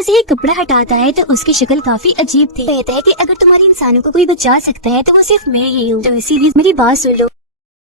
जैसे ही कपड़ा हटाता है तो उसकी शक्ल काफी अजीब थी। कहता है कि अगर तुम्हारे इंसानों को कोई बचा सकता है तो वो सिर्फ मैं ही हूँ, तो इसीलिए मेरी बात सुन लो।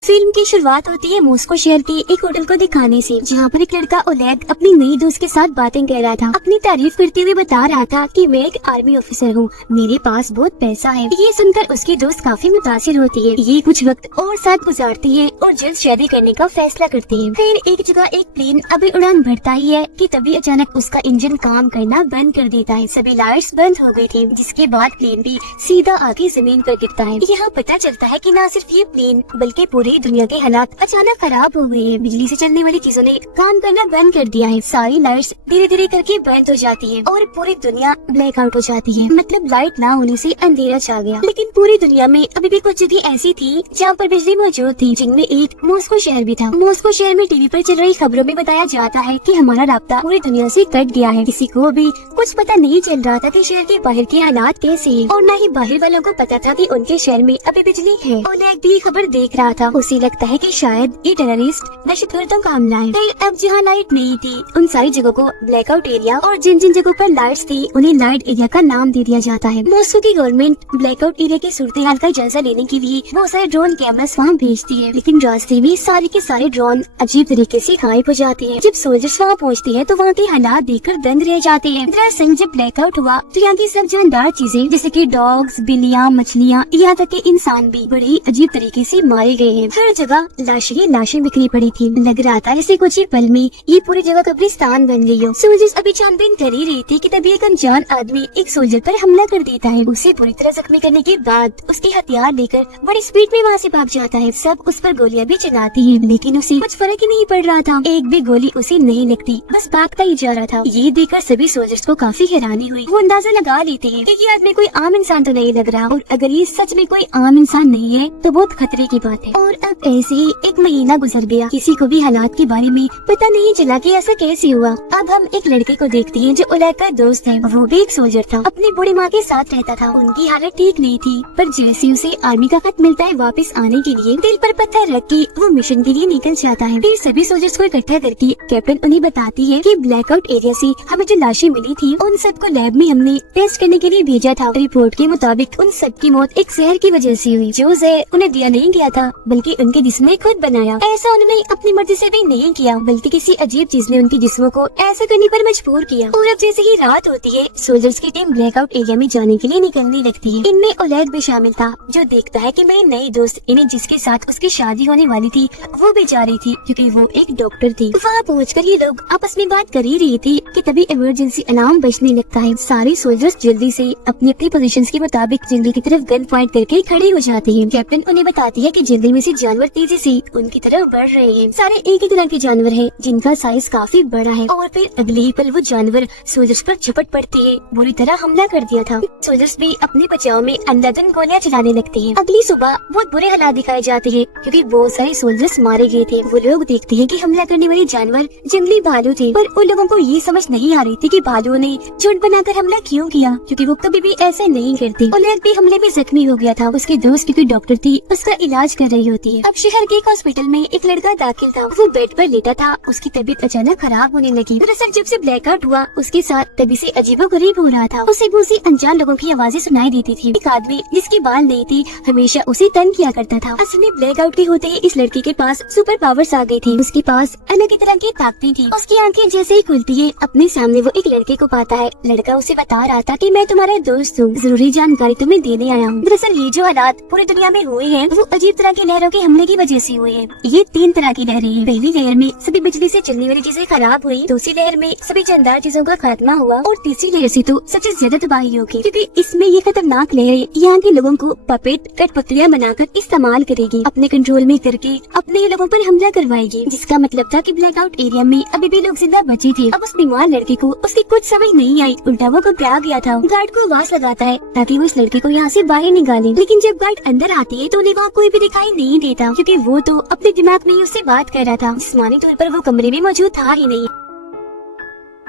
फिल्म की शुरुआत होती है मॉस्को शहर के एक होटल को दिखाने से, जहाँ पर एक लड़का ओलेग अपनी नई दोस्त के साथ बातें कर रहा था। अपनी तारीफ करते हुए बता रहा था कि मैं एक आर्मी ऑफिसर हूँ, मेरे पास बहुत पैसा है। ये सुनकर उसकी दोस्त काफी मुतासिर होती है। ये कुछ वक्त और साथ गुजारती है और जल्द शादी करने का फैसला करती है। फिर एक जगह एक प्लेन अभी उड़ान भरता ही है कि तभी अचानक उसका इंजन काम करना बंद कर देता है। सभी लाइट्स बंद हो गई थी, जिसके बाद प्लेन भी सीधा आके जमीन पर गिरता है। यहाँ पता चलता है कि न सिर्फ ये प्लेन बल्कि पूरी दुनिया के हालात अचानक खराब हो गए हैं। बिजली से चलने वाली चीजों ने काम करना बंद कर दिया है। सारी लाइट्स धीरे धीरे करके बंद हो जाती है और पूरी दुनिया ब्लैकआउट हो जाती है। मतलब लाइट ना होने से अंधेरा छा गया। लेकिन पूरी दुनिया में अभी भी कुछ जगह ऐसी थी जहाँ पर बिजली मौजूद थी, जिनमें एक मॉस्को शहर भी था। मॉस्को शहर में टीवी पर चल रही खबरों में बताया जाता है कि हमारा राब्ता पूरी दुनिया से कट गया है। किसी को भी कुछ पता नहीं चल रहा था कि शहर के बाहर के हालात कैसे हैं, और न ही बाहर वालों को पता था कि उनके शहर में अभी बिजली है। ओलेग भी खबर देख रहा था। उसे लगता है कि शायद ये टेररिस्ट दहशतगर्दों का हमला है। फिर अब जहाँ लाइट नहीं थी उन सारी जगहों को ब्लैकआउट एरिया, और जिन जिन जगहों पर लाइट्स थी उन्हें लाइट एरिया का नाम दे दिया जाता है। मॉस्को की गवर्नमेंट ब्लैकआउट एरिया की सूरत हाल का जायजा लेने के लिए बहुत सारे ड्रोन कैमरास वहाँ भेजती है, लेकिन रास्ते में सारे के सारे ड्रोन अजीब तरीके से गायब हो जाते हैं। जब सोल्जर्स वहाँ पहुँचते हैं तो वहाँ के हालात देखकर दंग रह जाते हैं। दरअसल जब ब्लैकआउट हुआ तो यहाँ की सब जानदार चीजें जैसे कि डॉग्स, बिल्लियाँ, मछलियाँ, यहाँ तक के इंसान भी बड़े अजीब तरीके से मारे गए हैं। हर जगह लाशें बिखरी पड़ी थी। लग रहा था जैसे कुछ ही पल में ये पूरी जगह कब्रिस्तान बन गई हो। सोल्जर्स अभी छानबीन कर ही रही थी कि तभी एक अनजान आदमी एक सोल्जर पर हमला कर देता है। उसे पूरी तरह जख्मी करने के बाद उसके हथियार लेकर बड़ी स्पीड में वहाँ से भाग जाता है। सब उस पर गोलियां भी चलाती हैं, लेकिन उसे कुछ फर्क ही नहीं पड़ रहा था। एक भी गोली उसे नहीं लगती, बस भागता ही जा रहा था। ये देखकर सभी सोल्जर्स को काफी हैरानी हुई। वो अंदाजा लगा लेते हैं कि ये आदमी कोई आम इंसान तो नहीं लग रहा, और अगर ये सच में कोई आम इंसान नहीं है तो बहुत खतरे की बात है। और अब ऐसे ही एक महीना गुजर गया। किसी को भी हालात के बारे में पता नहीं चला कि ऐसा कैसे हुआ। अब हम एक लड़के को देखते हैं जो ओलेग का दोस्त है। वो भी एक सोल्जर था, अपनी बूढ़ी माँ के साथ रहता था। उनकी हालत ठीक नहीं थी, पर जैसे उसे आर्मी का खत मिलता है वापस आने के लिए, दिल पर पत्थर रख के वो मिशन के लिए निकल जाता है। फिर सभी सोल्जर्स को इकट्ठा करके कैप्टन उन्हें बताती है कि ब्लैकआउट एरिया से हमें जो लाशें मिली थी उन सबको लैब में हमने टेस्ट करने के लिए भेजा था। रिपोर्ट के मुताबिक उन सब की मौत एक जहर की वजह से हुई, जो जहर उन्हें दिया नहीं गया था बल्कि उनके जिस्म ने खुद बनाया। ऐसा उन्होंने अपनी मर्जी से भी नहीं किया, बल्कि किसी अजीब चीज ने उनके जिस्मों को ऐसा करने पर मजबूर किया। और अब जैसे ही रात होती है सोल्जर्स की टीम ब्लैकआउट एरिया में जाने के लिए निकलने लगती है। इनमें ओलेग भी शामिल था, जो देखता है कि मेरी नई दोस्त इन्हें जिसके साथ उसकी शादी होने वाली थी वो भी जा रही थी, क्योंकि वो एक डॉक्टर थी। वहाँ पहुंचकर ये लोग आपस में बात कर ही रही थी कि तभी इमरजेंसी अलार्म बजने लगता है। सारे सोल्जर्स जल्दी से अपनी अपनी पोजीशंस के मुताबिक जंगल की तरफ गन पॉइंट करके खड़े हो जाते हैं। कैप्टन उन्हें बताती है कि जंगल में से जानवर तेजी से उनकी तरफ बढ़ रहे हैं। सारे एक ही तरह के जानवर हैं, जिनका साइज काफी बड़ा है। और फिर अगले ही पल वो जानवर सोल्जर्स पर झपट पड़ते हैं। बुरी तरह हमला कर दिया था। सोल्जर्स भी अपने बचाव में अंधाधुंध गोलियां चलाने लगते हैं। अगली सुबह बहुत बुरे हालात दिखाए जाते हैं, क्योंकि बहुत सारे सोल्जर्स मारे गए थे। वो लोग देखते हैं कि हमला करने वाले जानवर जंगली भालू थे, पर उन लोगों को ये समझ नहीं आ रही थी कि भालुओं ने झुंड बनाकर हमला क्यों किया, क्योंकि वो कभी भी ऐसे नहीं करते। ओलेग भी हमले में जख्मी हो गया था। उसकी दोस्त क्योंकि डॉक्टर थी उसका इलाज कर रही होती है। अब शहर के एक हॉस्पिटल में एक लड़का दाखिल था। वो बेड पर लेटा था। उसकी तबीयत अचानक खराब होने लगी। दरअसल जब से ब्लैकआउट हुआ उसके साथ तभी से अजीबोगरीब हो रहा था। उसे बहुत सी अनजान लोगों की आवाजें सुनाई देती थी। एक आदमी जिसके बाल नहीं थे हमेशा उसे तंग किया करता था। असल में ब्लैकआउट के होते ही इस लड़की के पास सुपर पावर्स आ गई थी। उसके पास अलग ही तरह की ताकतें थी। उसकी आंखें जैसे ही खुलती है अपने सामने वो एक लड़के को पाता है। लड़का उसे बता रहा था कि मैं तुम्हारा दोस्त हूँ, जरूरी जानकारी तुम्हें देने आया हूँ। दरअसल ये जो हालात पूरी दुनिया में हुए हैं वो अजीब तरह की लहरों के हमले की वजह से हुए हैं। ये 3 तरह की लहरें हैं। पहली लहर में सभी बिजली से चलने वाली चीजें खराब हुई, दूसरी लहर में सभी जानदार चीजों का खात्मा हुआ, और तीसरी लहर से तो सबसे ज्यादा तबाही होगी, क्योंकि इसमें ये खतरनाक लहरें यहाँ के लोगों को पपेट कठपुतलियां बनाकर इस्तेमाल करेगी, अपने कंट्रोल में करके अपने ही लोगों पर हमला करवाएगी। जिसका मतलब था कि ब्लैकआउट एरिया में अभी भी लोग जिंदा बचे थे। अब उस बीमार लड़के को उसकी कुछ समझ नहीं आई, उल्टा वो घबरा गया था। गार्ड को आवाज लगाता है ताकि वो इस लड़के को यहाँ से बाहर निकाले, लेकिन जब गार्ड अंदर आती है तो उन्हें वहाँ कोई भी दिखाई नहीं देता, क्योंकि वो तो अपने दिमाग में ही उससे बात कर रहा था। जिस्मानी तौर पर वो कमरे में मौजूद था ही नहीं।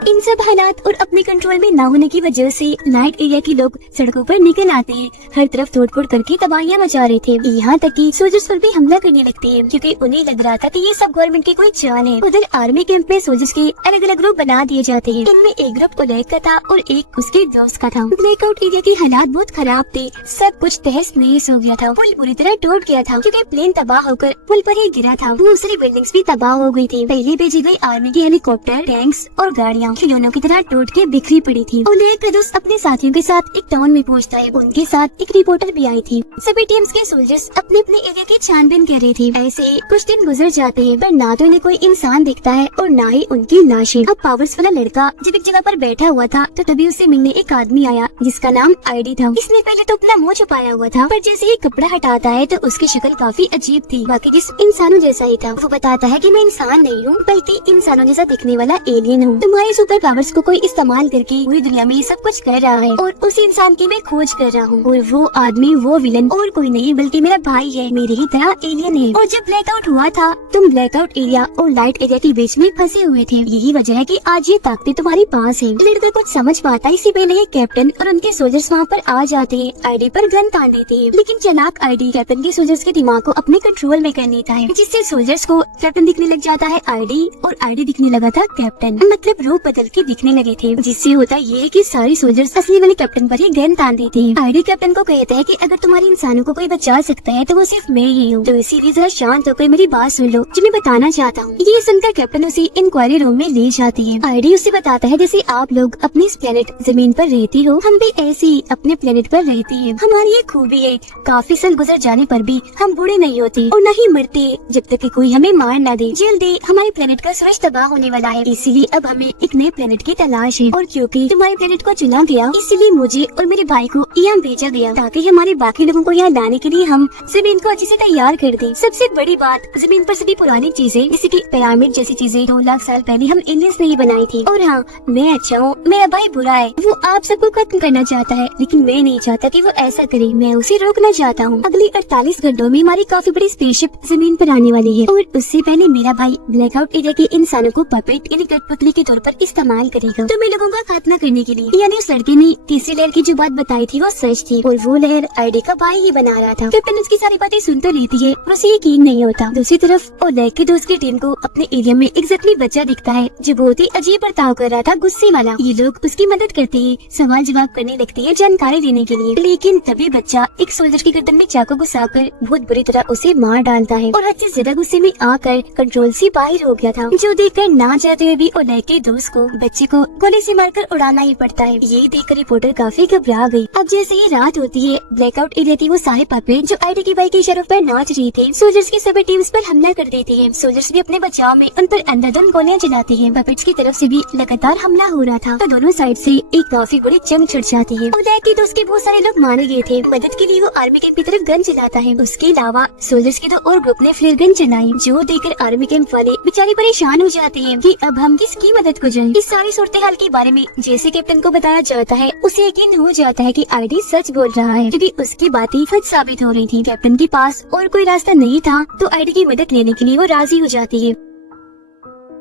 इन सब हालात और अपने कंट्रोल में न होने की वजह से नाइट एरिया के लोग सड़कों पर निकल आते हैं, हर तरफ तोड़फोड़ करके तबाहियां मचा रहे थे। यहाँ तक कि सोल्जर्स पर भी हमला करने लगते हैं क्योंकि उन्हें लग रहा था कि ये सब गवर्नमेंट की कोई चाल है। उधर आर्मी कैंप में सोल्जर्स के अलग अलग ग्रुप बना दिए जाते हैं। इनमें एक ग्रुप ओलेग का था और एक उसके दोस्त का था। ब्लैकआउट एरिया के हालात बहुत खराब थे, सब कुछ तहस नहस हो गया था। पुल पूरी तरह टूट गया था क्योंकि प्लेन तबाह होकर पुल पर ही गिरा था। दूसरी बिल्डिंग्स भी तबाह हो गई थी। पहले भेजी गई आर्मी की हेलीकॉप्टर, टैंक्स और गाड़ियाँ खिलौनों की तरह टूट के बिखरी पड़ी थी। ओलेग का दोस्त अपने साथियों के साथ एक टाउन में पहुंचता है। उनके साथ एक रिपोर्टर भी आई थी। सभी टीम्स के सोल्जर्स अपने अपने एरिया की छानबीन कर रही थी। ऐसे कुछ दिन गुजर जाते हैं पर ना तो इन्हें कोई इंसान दिखता है और ना ही उनकी लाशें। अब पावर्स वाला लड़का जब एक जगह पर बैठा हुआ था तो तभी उससे मिलने एक आदमी आया जिसका नाम आईडी था। इसने पहले तो अपना मुंह छुपाया हुआ था पर जैसे ही कपड़ा हटाता है तो उसकी शक्ल काफी अजीब थी, बाकी जिस इंसानों जैसा ही था। वो बताता है कि मैं इंसान नहीं हूँ बल्कि इंसानों जैसा दिखने वाला एलियन हूँ। तुम्हारे सुपर पावर्स को कोई इस्तेमाल करके पूरी दुनिया में ये सब कुछ कर रहा है और उस इंसान की मैं खोज कर रहा हूँ। और वो आदमी, वो विलन और कोई नहीं बल्कि मेरा भाई है, मेरी ही तरह एलियन है। और जब ब्लैकआउट हुआ था तुम ब्लैकआउट एरिया और लाइट एरिया के बीच में फंसे हुए थे। यही वजह है कि आज ये ताकतें तुम्हारे पास है। लड़का कुछ समझ पाता है इससे पहले कैप्टन और उनके सोल्जर्स वहाँ पर आ जाते हैं। आईडी पर गन तान देते हैं लेकिन चालाक आईडी कैप्टन के सोल्जर्स के दिमाग को अपने कंट्रोल में कर लेता है, जिससे सोल्जर्स को कैप्टन दिखने लग जाता है आईडी और आईडी दिखने लगा था कैप्टन। मतलब रूप बदल के दिखने लगे थे, जिससे होता ये है कि सारे सोल्जर्स असली वाले कैप्टन पर ही गन तान देते हैं। आईडी कैप्टन को कहता है कि अगर तुम्हारे इंसानों को कोई बचा सकता है तो वो सिर्फ मैं ही हूँ, तो इसीलिए जरा शांत होकर मेरी बात सुन लो जो मैं बताना चाहता हूँ। ये सुनकर कैप्टन उसे इंक्वायरी रूम में ले जाती है। आईडी उसे बताता है जैसे आप लोग अपनी इस प्लेनेट जमीन पर रहती हो, हम भी ऐसे ही अपने प्लेनेट पर रहते हैं। हमारी ये खूबी है, काफी साल गुजर जाने पर भी हम बूढ़े नहीं होते और न ही मरते जब तक कि कोई हमें मार न दे। जल्दी हमारे प्लेनेट का सूरज तबाह होने वाला है, इसीलिए अब हमें एक नए प्लेनेट की तलाश है। और क्योंकि तुम्हारे प्लेनेट को चुना गया इसलिए मुझे और मेरे भाई को यहाँ भेजा गया ताकि हमारे बाकी लोगों को यहाँ लाने के लिए हम जमीन को अच्छे से तैयार कर दें। सबसे बड़ी बात, जमीन पर सभी पुरानी चीजें जैसे कि पिरामिड जैसी चीजें 2 लाख साल पहले हम एलियंस ने ही बनाई थी। और हाँ, मैं अच्छा हूँ, मेरा भाई बुरा है, वो आप सबको खत्म करना चाहता है लेकिन मैं नहीं चाहता कि वो ऐसा करे, मैं उसे रोकना चाहता हूँ। अगले 48 घंटों में हमारी काफी बड़ी स्पेसशिप जमीन पर आने वाली है और उससे पहले मेरा भाई ब्लैकआउट एरिया के इंसानों को पपेट यानी कठपुतली के तौर पर इस्तेमाल करेगा तो मैं लोगों का खात्मा करने के लिए। यानी उस लड़के ने तीसरी लहर की जो बात बताई थी वो सच थी और वो लहर आईडी का भाई ही बना रहा था। कैप्टन उसकी सारी बातें सुन तो लेती है और उसे यकीन नहीं होता। दूसरी तरफ ओलेग के दोस्त की टीम को अपने एरिया में एक जख्मी बच्चा दिखता है जो बहुत ही अजीब बर्ताव कर रहा था, गुस्से वाला। ये लोग उसकी मदद करते हैं, सवाल जवाब करने लगते हैं जानकारी देने के लिए, लेकिन तभी बच्चा एक सोल्जर की गर्दन में चाकू घुसाकर बहुत बुरी तरह उसे मार डालता है और हद से ज्यादा गुस्से में आकर कंट्रोल से बाहर हो गया था, जो देखकर ना चाहते हुए भी ओलेग के दोस्त को बच्चे को गोली से मारकर उड़ाना ही पड़ता है। ये देखकर रिपोर्टर काफी घबरा गई। अब जैसे ही रात होती है, ब्लैकआउट एरिया की वो सारे पपेट जो आईडी के भाई के इशारों पर नाच रहे थे सोल्जर्स की सभी टीम्स पर हमला कर देते हैं। सोल्जर्स भी अपने बचाव में उन पर अंधाधुंध गोलियां चलाते हैं। पपेट्स की तरफ से भी लगातार हमला हो रहा था तो दोनों साइड से एक काफी बड़ी जंग छिड़ जाती है। ओलेग के दोस्त के बहुत सारे लोग मारे गए थे। मदद के लिए वो आर्मी कैंप की तरफ गन चलाता है। उसके अलावा सोल्जर्स के 2 और ग्रुप ने फ्लेयर गन चलाई, जो देखकर आर्मी कैंप वाले बेचारे परेशान हो जाते हैं कि अब हम किसकी मदद को जाएं। इस सारी सूरत हाल के बारे में जैसे कैप्टन को बताया जाता है उसे यकीन हो जाता है कि आईडी सच बोल रहा है क्योंकि उसकी बातें सच साबित हो रही थी। कैप्टन के पास और कोई रास्ता नहीं था तो आईडी की मदद लेने के लिए वो राजी हो जाती है।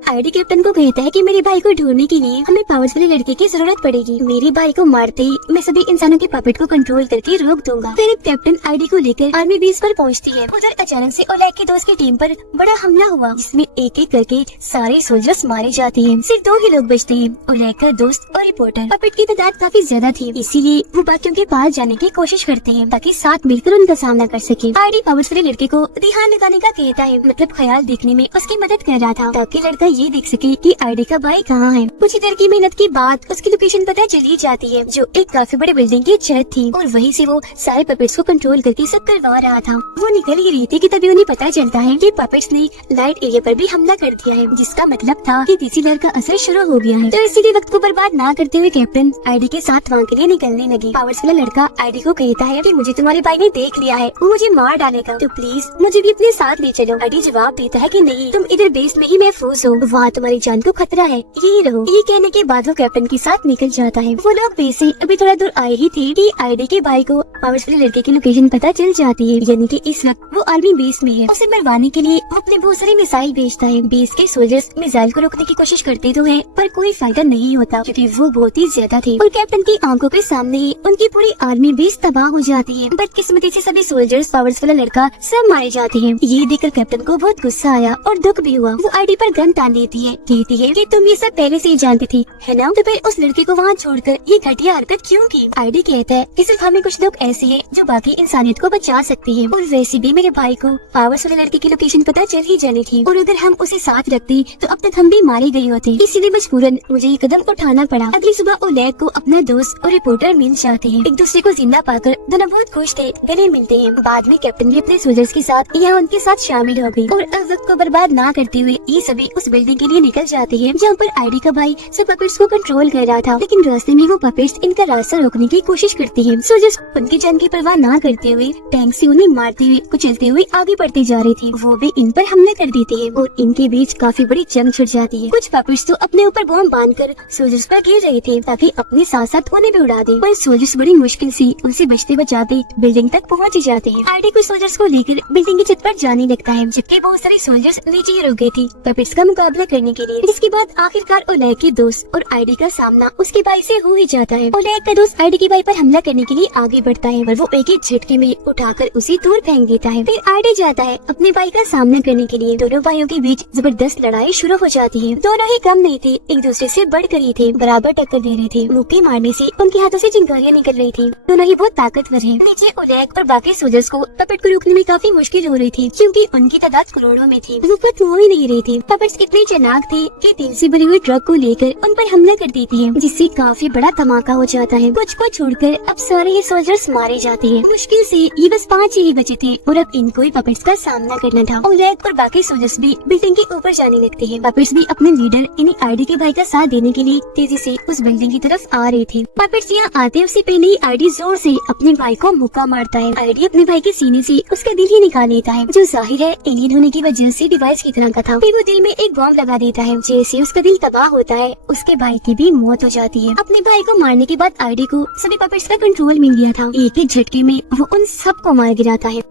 आईडी कैप्टन को कहता है कि मेरे भाई को ढूंढने के लिए हमें पावर्स वाले लड़के की जरूरत पड़ेगी। मेरे भाई को मारते ही मैं सभी इंसानों के पपेट को कंट्रोल करके रोक दूंगा। फिर कैप्टन आईडी को लेकर आर्मी बेस पर पहुंचती है। उधर अचानक से ओलेग के दोस्त की टीम पर बड़ा हमला हुआ जिसमें एक एक करके सारे सोल्जर्स मारे जाते हैं। सिर्फ 2 ही लोग बचते हैं, ओलेग का दोस्त और रिपोर्टर। पपेट की तादाद काफी ज्यादा थी, इसीलिए वो बाकियों के पास जाने की कोशिश करते हैं ताकि साथ मिलकर उनका सामना कर सके। आईडी पावर्स वाले लड़के को ध्यान लगाने का कहता है, मतलब ख्याल देखने में उसकी मदद कर रहा था ताकि लड़का ये देख सके कि आईडी का भाई कहाँ है। कुछ देर की मेहनत के बाद उसकी लोकेशन पता चली जाती है, जो एक काफी बड़ी बिल्डिंग की छत थी और वहीं से वो सारे पपेट्स को कंट्रोल करके सब करवा रहा था। वो निकल ही रही थी कि तभी उन्हें पता चलता है कि पपेट्स ने लाइट एरिया पर भी हमला कर दिया है, जिसका मतलब था कि तीसरी लहर का असर शुरू हो गया है। तो इसीलिए वक्त को बर्बाद ना करते हुए कैप्टन आईडी के साथ वहाँ के लिए निकलने लगी। पावर्स वाला लड़का आईडी को कहता है कि मुझे तुम्हारे भाई ने देख लिया है, वो मुझे मार डालेगा, तो प्लीज मुझे भी अपने साथ ले चलो। आईडी जवाब देता है कि नहीं, तुम इधर बेस में ही महफूज हो, वहाँ तुम्हारी जान को खतरा है, यही रहो। ये कहने के बाद वो कैप्टन के साथ निकल जाता है। वो लोग बेस से अभी थोड़ा दूर आए ही थे कि आईडी के भाई को पावर्स वाले लड़के की लोकेशन पता चल जाती है, यानी कि इस वक्त वो आर्मी बेस में है। उसे मरवाने के लिए वो अपने बहुत सारे मिसाइल भेजता है। बेस के सोल्जर्स मिसाइल को रोकने की कोशिश करते तो है, पर कोई फायदा नहीं होता क्योंकि वो बहुत ही ज्यादा थे और कैप्टन की आंखों के सामने ही उनकी पूरी आर्मी बेस तबाह हो जाती है। बदकिस्मती से सभी सोल्जर्स पावर्स वाला लड़का सब मारे जाते हैं। ये देखकर कैप्टन को बहुत गुस्सा आया और दुख भी हुआ। वो आईडी पर गन तान देती है, कहती है कि तुम ये सब पहले से ही जानती थी, है ना? तो फिर उस लड़के को वहाँ छोड़कर ये घटिया हरकत क्यों की? आईडी कहता है कि सिर्फ हमें कुछ लोग ऐसे हैं जो बाकी इंसानियत को बचा सकते हैं, और वैसे भी मेरे भाई को पावर्स वाले लड़के की लोकेशन पता चल ही जानी थी, और अगर हम उसे साथ रखते तो अब तक हम भी मारे गए होते। इसीलिए मजबूरन मुझे ये कदम उठाना पड़ा। अगली सुबह ओलेग को अपना दोस्त और रिपोर्टर मिल जाते हैं। एक दूसरे को जिंदा पाकर दोनों बहुत खुश थे, गले मिलते हैं। बाद में कैप्टन भी अपने सोल्जर्स के साथ यहाँ उनके साथ शामिल हो गई और अब वक्त को बर्बाद ना करते हुए ये सभी उस बिल्डिंग के लिए निकल जाते हैं जहाँ पर आईडी का भाई सब पपेट्स को कंट्रोल कर रहा था, लेकिन रास्ते में वो पपेट्स इनका रास्ता रोकने की कोशिश करती है। सोल्जर्स उनकी जान की परवाह ना करते हुए टैंक से उन्हें मारते हुए कुचलते हुए आगे बढ़ते जा रही थी। वो भी इन पर हमला कर देते हैं और इनके बीच काफी बड़ी जंग छिड़ जाती है। कुछ पपेट्स तो अपने ऊपर बॉम्ब बांधकर सोल्जर्स पर गिर रहे थे ताकि अपने साथ साथ उन्हें भी उड़ा दे, पर सोल्जर्स बड़ी मुश्किल से उनसे बचते बचाते बिल्डिंग तक पहुँच जाते हैं। आईडी कुछ सोल्जर्स को लेकर बिल्डिंग की छत पर जाने लगता है, जबकि बहुत सारे सोल्जर्स नीचे ही रुक गए थे पपेट्स का मुकाबला करने के लिए। जिसके बाद आखिरकार ओलेग के दोस्त और आईडी का सामना उसके भाई से हो ही जाता है। ओलेग का दोस्त आईडी के भाई पर हमला करने के लिए आगे बढ़ता है, पर वो एक ही झटके में उठाकर उसे दूर फेंक देता है। फिर आईडी जाता है अपने भाई का सामना करने के लिए। दोनों भाइयों के बीच जबरदस्त लड़ाई शुरू हो जाती है। दोनों ही कम नहीं थे, एक दूसरे से बढ़कर ही थे, बराबर टक्कर दे रहे थे। मुक्के मारने से उनके हाथों से चिंगारियां निकल रही थी। दोनों ही बहुत ताकतवर हैं। नीचे ओलेग और बाकी सोल्जर्स को पपेट को रोकने में काफी मुश्किल हो रही थी क्योंकि उनकी तादाद करोड़ों में थी। वो खत्म हो ही नहीं रही थी। पपेट्स इतने चालाक थे कि तेल से भरी हुई ट्रक को लेकर उन पर हमला कर देती है, जिससे काफी बड़ा धमाका हो जाता है। कुछ को छोड़कर अब सारे ये सोल्जर्स मारे जाते हैं। मुश्किल से ये बस 5 ही बचे थे और अब इनको ही पपेट्स का सामना करना था। ओलेग और बाकी सोल्जर्स भी बिल्डिंग के ऊपर जाने लगते हैं। पपेट्स भी अपने लीडर यानी आईडी के भाई का साथ देने के लिए तेजी से उस बिल्डिंग की तरफ आ रहे थे। पपेट्स यहाँ आते उससे पहले ही आईडी जोर से अपने भाई को मुक्का मारता है। आईडी अपने भाई के सीने से उसका दिल ही निकाल लेता है, जो जाहिर है एलियन होने की वजह से डिवाइस की तरह का था। फिर वो दिल में एक बॉम्ब लगा देता है। जैसे उसका दिल तबाह होता है, उसके भाई की भी मौत हो जाती है। अपने भाई को मारने के बाद आईडी को सभी पपेट्स का कंट्रोल मिल गया था। एक ही झटके में वो उन सबको मार गिराता है।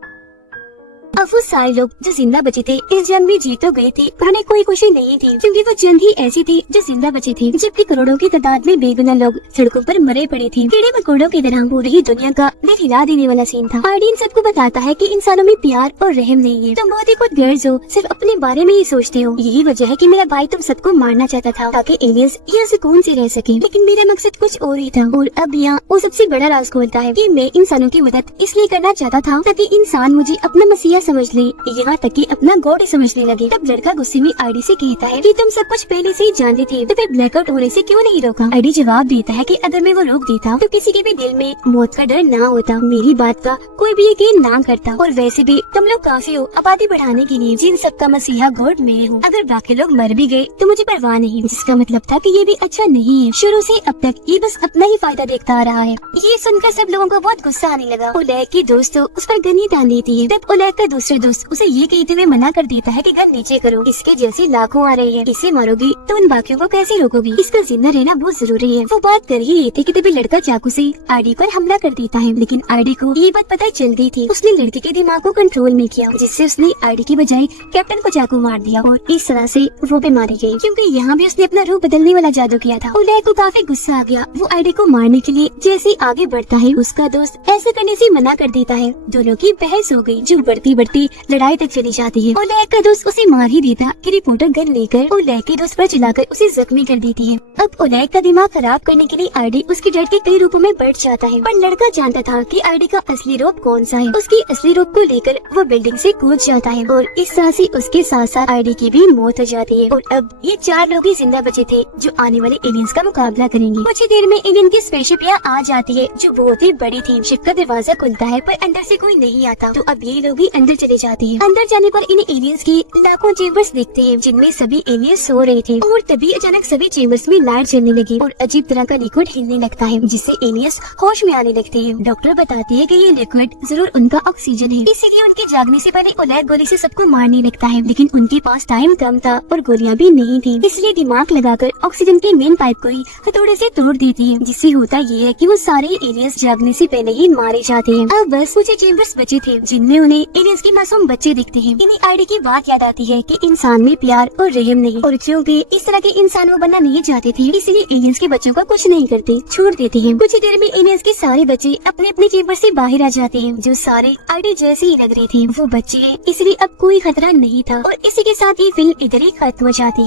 अब वो सारे लोग जो जिंदा बचे थे इस जंग में जीत तो गए थे, पर उन्हें कोई खुशी नहीं थी क्योंकि वो जंग ही ऐसी थी जो जिंदा बचे थे, जबकि करोड़ों की तादाद में बेगुनाह लोग सड़कों पर मरे पड़े थे। कीड़े मकोड़ों की तरह पूरी ही दुनिया का दिल हिला देने वाला सीन था। आईडी सबको बताता है कि इंसानों में प्यार और रहम नहीं है। तुम बहुत ही खुदगर्ज हो, सिर्फ अपने बारे में ही सोचते हो। यही वजह है कि मेरा भाई तुम सबको मारना चाहता था ताकि एलियंस यहाँ सुकून से रह सके, लेकिन मेरा मकसद कुछ और ही था। और अब यहाँ वो सबसे बड़ा राज खोलता है कि मैं इंसानों की मदद इसलिए करना चाहता था ताकि इंसान मुझे अपना मसीहा समझ ले, यहाँ तक कि अपना गॉड समझने लगे। तब लड़का गुस्से में आईडी से कहता है कि तुम सब कुछ पहले से ही जानते थे, तो फिर ब्लैकआउट होने से क्यों नहीं रोका? आईडी जवाब देता है कि अगर मैं वो रोक देता तो किसी के भी दिल में मौत का डर ना होता, मेरी बात का कोई भी यकीन ना करता। और वैसे भी तुम लोग काफी हो आबादी बढ़ाने के लिए, जिन सबका मसीहा गॉड मैं हूँ। अगर बाकी लोग मर भी गए तो मुझे परवाह नहीं, जिसका मतलब था कि ये भी अच्छा नहीं है। शुरू से अब तक ये बस अपना ही फायदा देखता आ रहा है। ये सुनकर सब लोगों को बहुत गुस्सा आने लगा। ओलेग की दोस्त उस पर गन ही तान देती है। तब ओलेग का दूसरे दोस्त उसे ये कहते हुए मना कर देता है कि गन नीचे करो, इसके जैसे लाखों आ रही है, इसे मारोगी तो उन बाकियों को कैसे रोकोगी? इसका जिंदा रहना बहुत जरूरी है। वो बात कर ही रही थी कि तभी लड़का चाकू से आईडी पर हमला कर देता है, लेकिन आईडी को ये बात पता चल गई थी। उसने लड़के के दिमाग को कंट्रोल में किया, जिससे उसने आईडी की बजाय कैप्टन को चाकू मार दिया और इस तरह से वो भी मारी गई, क्योंकि यहाँ भी उसने अपना रूप बदलने वाला जादू किया था। ओलेग को काफी गुस्सा आ गया। वो आईडी को मारने के लिए जैसे आगे बढ़ता है, उसका दोस्त ऐसा करने से मना कर देता है। दोनों की बहस हो गई, जो बढ़ती बढ़ती लड़ाई तक चली जाती है। ओलेग का दोस्त उसे मार ही देता कि रिपोर्टर गन लेकर ओलेग के दोस्त पर चलाकर उसे जख्मी कर देती है। अब ओलेग का दिमाग खराब करने के लिए आईडी उसके डर के कई रूपों में बढ़ जाता है, पर लड़का जानता था कि आईडी का असली रूप कौन सा है। उसकी असली रूप को लेकर वो बिल्डिंग से कूद जाता है और इस तरह से उसके साथ साथ आईडी की भी मौत हो जाती है। और अब ये 4 लोग ही जिंदा बचे थे जो आने वाले एलियंस का मुकाबला करेंगे। कुछ ही देर में एलियन की स्पेसशिप यहाँ आ जाती है, जो बहुत ही बड़ी थी। शिप का दरवाजा खुलता है पर अंदर से कोई नहीं आता, तो अब ये लोग ही अंदर अंदर चले जाते हैं। अंदर जाने पर इन्हें एलियंस के लाखों चेम्बर्स दिखते हैं, जिनमें सभी एलियंस सो रहे थे। और तभी अचानक सभी चेम्बर्स में लाइट जलने लगी और अजीब तरह का लिक्विड हिलने लगता है, जिससे एलियंस होश में आने लगते हैं। डॉक्टर बताते हैं कि ये लिक्विड जरूर उनका ऑक्सीजन है, इसीलिए उनके जागने से पहले ओलेग गोली से सबको मारने लगता है। लेकिन उनके पास टाइम कम था और गोलियां भी नहीं थी, इसलिए दिमाग लगाकर ऑक्सीजन के मेन पाइप को ही हथौड़े से तोड़ देती है, जिससे होता ये है कि वो सारे एलियंस जागने से पहले ही मारे जाते हैं। अब बस कुछ चेम्बर्स बचे थे, जिनमें उन्हें एलियंस के मासूम बच्चे दिखते हैं। इन्हीं आईडी की बात याद आती है कि इंसान में प्यार और रहम नहीं, और क्योंकि इस तरह के इंसान वो बनना नहीं चाहते थे, इसलिए एलियंस के बच्चों को कुछ नहीं करते, छोड़ देते हैं। कुछ ही देर में एलियंस के सारे बच्चे अपने अपने चेम्बर से बाहर आ जाते हैं, जो सारे आईडी जैसे ही लग रहे थे। वो बच्चे इसलिए अब कोई खतरा नहीं था। और इसी के साथ ये फिल्म इधर ही खत्म हो जाती है।